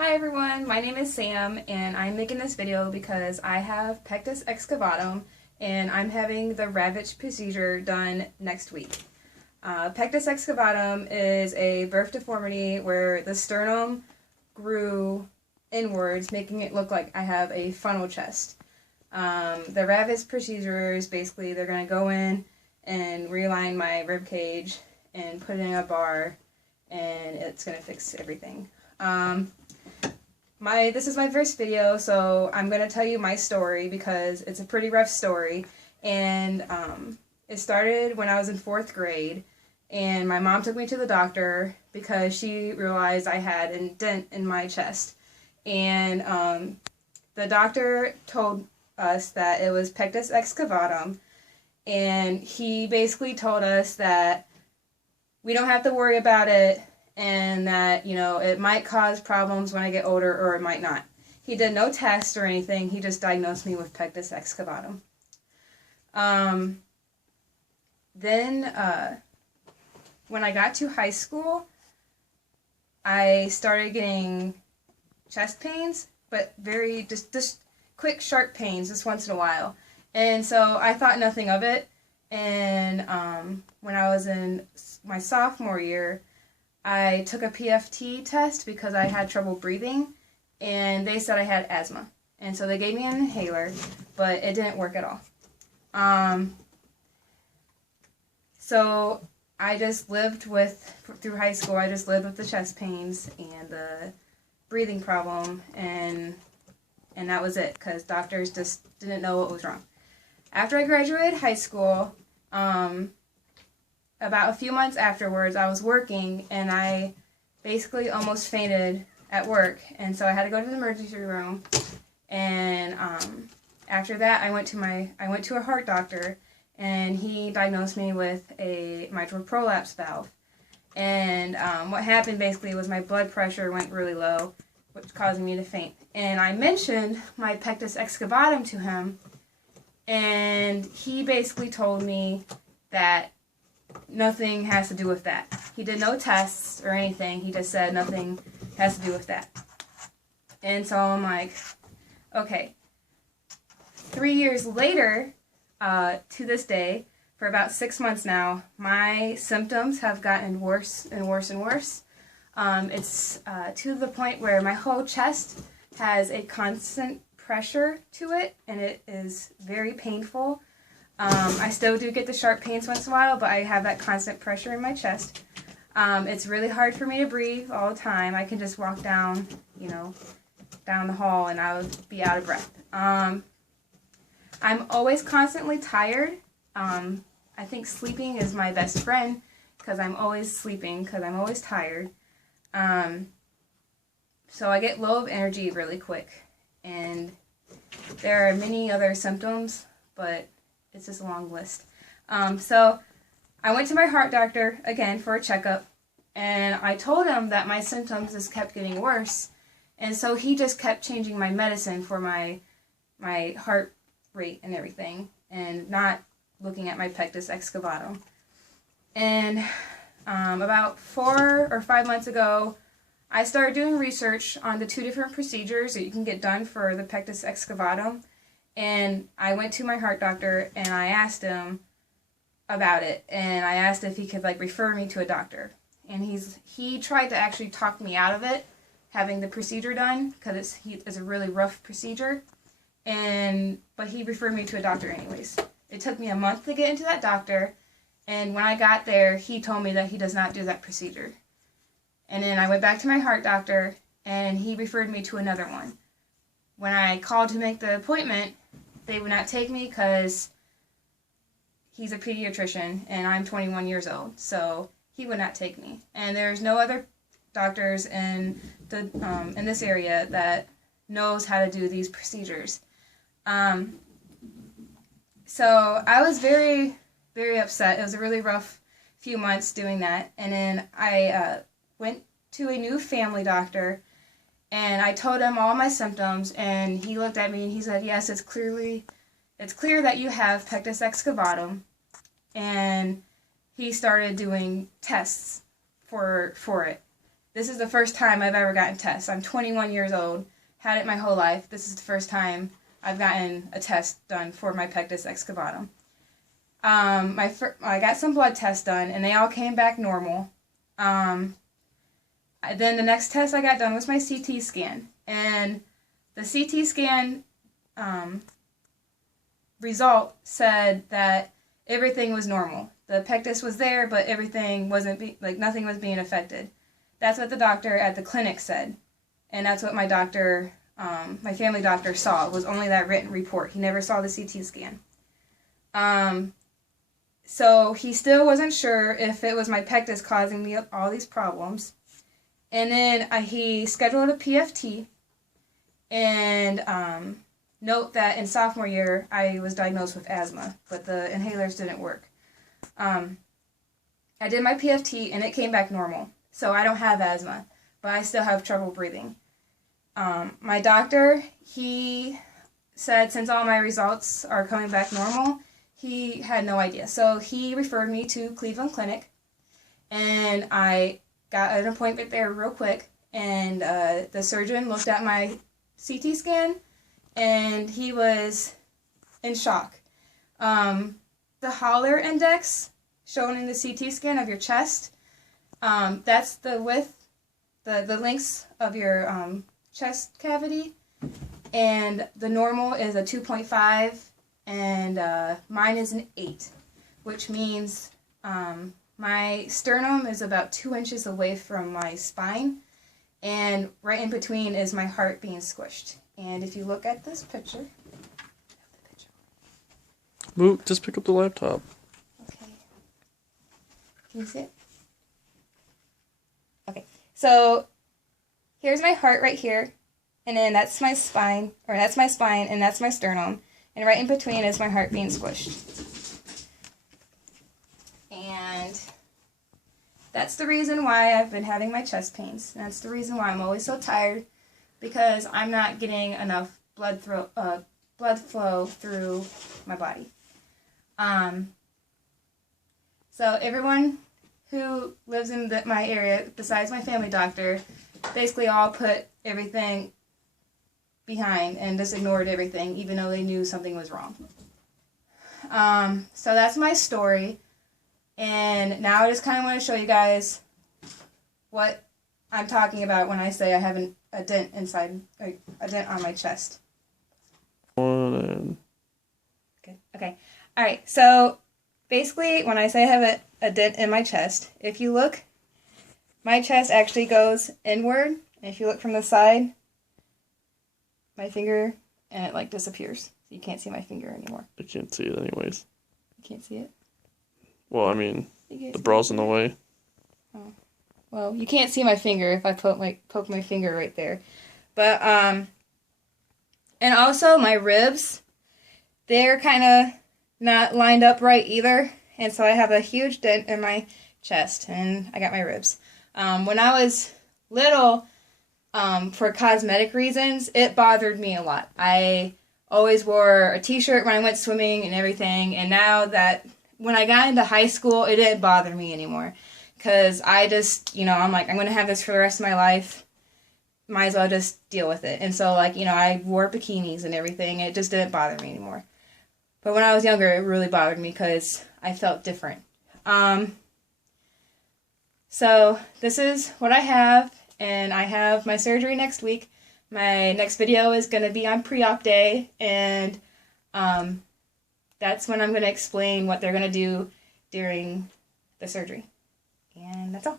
Hi everyone, my name is Sam and I'm making this video because I have pectus excavatum and I'm having the Ravitch procedure done next week. Pectus excavatum is a birth deformity where the sternum grew inwards, making it look like I have a funnel chest. The Ravitch procedure is basically they're going to go in and realign my rib cage and put in a bar, and it's going to fix everything. This is my first video, so I'm going to tell you my story because it's a pretty rough story, and it started when I was in 4th grade, and my mom took me to the doctor because she realized I had a dent in my chest, and the doctor told us that it was pectus excavatum, and he basically told us that we don't have to worry about it, and that, you know, it might cause problems when I get older or it might not. He did no tests or anything. He just diagnosed me with pectus excavatum. Then when I got to high school, I started getting chest pains, but very just quick, sharp pains just once in a while. And so I thought nothing of it. And when I was in my sophomore year, I took a PFT test because I had trouble breathing, and they said I had asthma. And so they gave me an inhaler, but it didn't work at all. So I just lived through high school, I just lived with the chest pains and the breathing problem, and that was it, because doctors just didn't know what was wrong. After I graduated high school, about a few months afterwards, I was working, and I basically almost fainted at work, and so I had to go to the emergency room. And after that, I went to a heart doctor, and he diagnosed me with a mitral prolapse valve. And what happened basically was my blood pressure went really low, which caused me to faint. And I mentioned my pectus excavatum to him, and he basically told me that nothing has to do with that. He did no tests or anything. He just said nothing has to do with that. And so I'm like, okay. 3 years later, to this day, for about 6 months now, my symptoms have gotten worse and worse and worse. It's to the point where my whole chest has a constant pressure to it, and it is very painful. I still do get the sharp pains once in a while, but I have that constant pressure in my chest. It's really hard for me to breathe all the time. I can just walk down, down the hall, and I would be out of breath. I'm always constantly tired. I think sleeping is my best friend, because I'm always sleeping, because I'm always tired. So I get low of energy really quick, and there are many other symptoms, but it's just a long list. So I went to my heart doctor again for a checkup, and I told him that my symptoms just kept getting worse, and so he just kept changing my medicine for my heart rate and everything, and not looking at my pectus excavatum. And about 4 or 5 months ago, I started doing research on the 2 different procedures that you can get done for the pectus excavatum. And I went to my heart doctor, and I asked him about it, and I asked if he could refer me to a doctor. And he tried to actually talk me out of it, having the procedure done, because it's a really rough procedure. But he referred me to a doctor anyways. It took me a month to get into that doctor, and when I got there, he told me that he does not do that procedure. And then I went back to my heart doctor, and he referred me to another one. When I called to make the appointment, they would not take me because he's a pediatrician and I'm 21 years old, so he would not take me. And there's no other doctors in this area that knows how to do these procedures. So I was very, very upset. It was a really rough few months doing that. And then I went to a new family doctor, and I told him all my symptoms, and he looked at me and he said, yes, it's clear that you have pectus excavatum. And he started doing tests for it. this is the first time I've ever gotten tests. I'm 21 years old, had it my whole life. This is the first time I've gotten a test done for my pectus excavatum. I got some blood tests done, and they all came back normal. Then the next test I got done was my CT scan, and the CT scan result said that everything was normal. The pectus was there, but everything wasn't nothing was being affected. That's what the doctor at the clinic said, and that's what my doctor, my family doctor, saw. It was only that written report. He never saw the CT scan. So he still wasn't sure if it was my pectus causing me all these problems. And then he scheduled a PFT. And note that in sophomore year, I was diagnosed with asthma, but the inhalers didn't work. I did my PFT, and it came back normal. So I don't have asthma, but I still have trouble breathing. My doctor, he said since all my results are coming back normal, he had no idea. So he referred me to Cleveland Clinic, and I got an appointment there real quick, and the surgeon looked at my CT scan, and he was in shock. The Holler index shown in the CT scan of your chest, that's the width, the lengths of your chest cavity, and the normal is a 2.5, and mine is an 8, which means my sternum is about 2 inches away from my spine, and right in between is my heart being squished. And if you look at this picture, Move, just pick up the laptop. okay, can you see it? Okay, so here's my heart right here, and then that's my spine, and that's my sternum, and right in between is my heart being squished. And that's the reason why I've been having my chest pains. And that's the reason why I'm always so tired, because I'm not getting enough blood flow through my body. So everyone who lives in my area, besides my family doctor, basically all put everything behind and just ignored everything, even though they knew something was wrong. So that's my story. And now I just kind of want to show you guys what I'm talking about when I say I have a dent inside, a dent on my chest. Good. Okay. All right. So basically, when I say I have a dent in my chest, if you look, my chest actually goes inward. And if you look from the side, my finger, and it like disappears. So you can't see my finger anymore. I can't see it anyways. You can't see it? Well, I mean, the braw's in the way. Oh. Well, you can't see my finger if I poke my finger right there. But, and also my ribs, they're kind of not lined up right either. And so I have a huge dent in my chest, and I got my ribs. When I was little, for cosmetic reasons, it bothered me a lot. I always wore a t-shirt when I went swimming and everything, and now that when I got into high school, it didn't bother me anymore. Because I just, I'm like, I'm going to have this for the rest of my life. Might as well just deal with it. And so, I wore bikinis and everything. It just didn't bother me anymore. But when I was younger, it really bothered me because I felt different. So, this is what I have. And I have my surgery next week. My next video is going to be on pre-op day. And, that's when I'm going to explain what they're going to do during the surgery. And that's all.